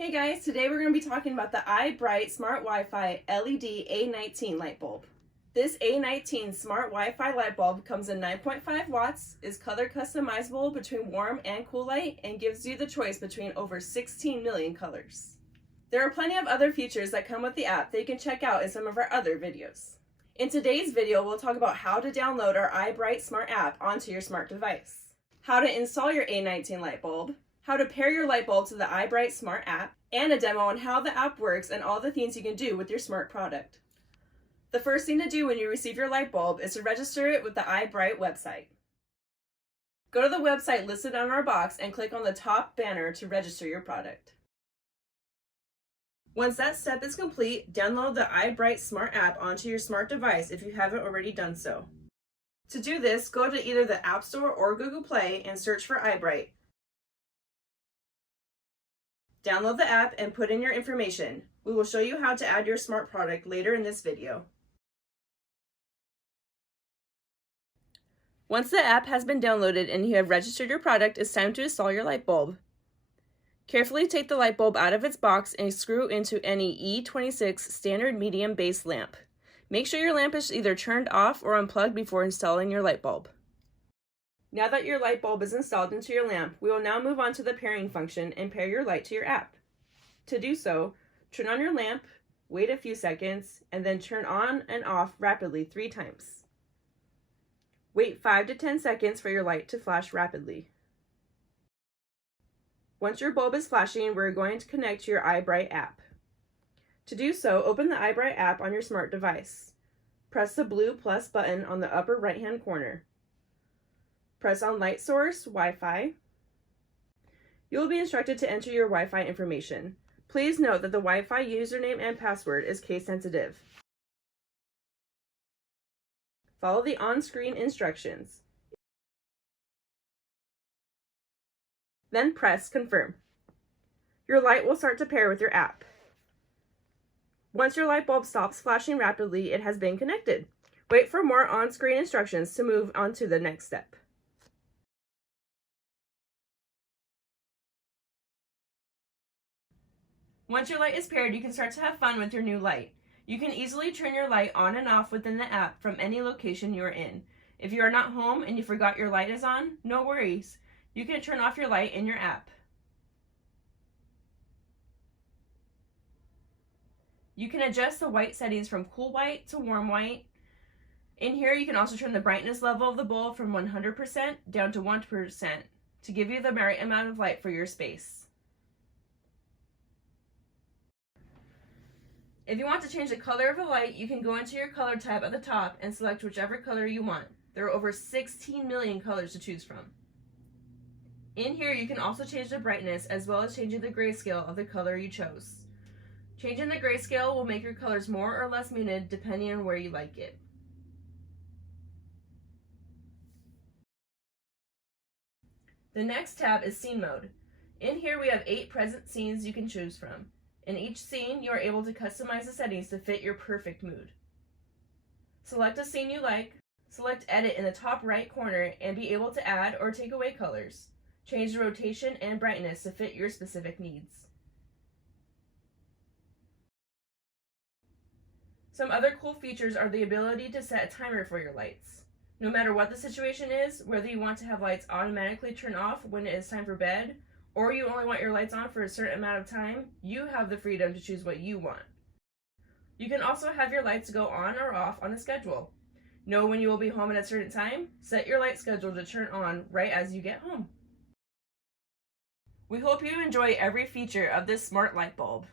Hey guys, today we're going to be talking about the IBRIGHT Smart Wi-Fi LED A19 light bulb. This A19 Smart Wi-Fi light bulb comes in 9.5 watts, is color customizable between warm and cool light, and gives you the choice between over 16 million colors. There are plenty of other features that come with the app that you can check out in some of our other videos. In today's video, we'll talk about how to download our IBRIGHT Smart app onto your smart device, how to install your A19 light bulb, how to pair your light bulb to the IBRIGHT Smart app, and a demo on how the app works and all the things you can do with your smart product. The first thing to do when you receive your light bulb is to register it with the IBRIGHT website. Go to the website listed on our box and click on the top banner to register your product. Once that step is complete, download the IBRIGHT Smart app onto your smart device if you haven't already done so. To do this, go to either the App Store or Google Play and search for IBRIGHT. Download the app and put in your information. We will show you how to add your smart product later in this video. Once the app has been downloaded and you have registered your product, it's time to install your light bulb. Carefully take the light bulb out of its box and screw into any E26 standard medium base lamp. Make sure your lamp is either turned off or unplugged before installing your light bulb. Now that your light bulb is installed into your lamp, we will now move on to the pairing function and pair your light to your app. To do so, turn on your lamp, wait a few seconds, and then turn on and off rapidly 3 times. Wait 5 to 10 seconds for your light to flash rapidly. Once your bulb is flashing, we're going to connect to your IBRIGHT app. To do so, open the IBRIGHT app on your smart device. Press the blue plus button on the upper right-hand corner. Press on Light Source, Wi-Fi. You will be instructed to enter your Wi-Fi information. Please note that the Wi-Fi username and password is case sensitive. Follow the on-screen instructions. Then press Confirm. Your light will start to pair with your app. Once your light bulb stops flashing rapidly, it has been connected. Wait for more on-screen instructions to move on to the next step. Once your light is paired, you can start to have fun with your new light. You can easily turn your light on and off within the app from any location you are in. If you are not home and you forgot your light is on, no worries. You can turn off your light in your app. You can adjust the white settings from cool white to warm white. In here, you can also turn the brightness level of the bulb from 100% down to 1% to give you the right amount of light for your space. If you want to change the color of a light, you can go into your color tab at the top and select whichever color you want. There are over 16 million colors to choose from. In here, you can also change the brightness as well as changing the grayscale of the color you chose. Changing the grayscale will make your colors more or less muted depending on where you like it. The next tab is Scene Mode. In here, we have 8 present scenes you can choose from. In each scene, you are able to customize the settings to fit your perfect mood. Select a scene you like, select Edit in the top right corner, and be able to add or take away colors. Change the rotation and brightness to fit your specific needs. Some other cool features are the ability to set a timer for your lights. No matter what the situation is, whether you want to have lights automatically turn off when it is time for bed, or you only want your lights on for a certain amount of time, you have the freedom to choose what you want. You can also have your lights go on or off on a schedule. Know when you will be home at a certain time? Set your light schedule to turn on right as you get home. We hope you enjoy every feature of this smart light bulb.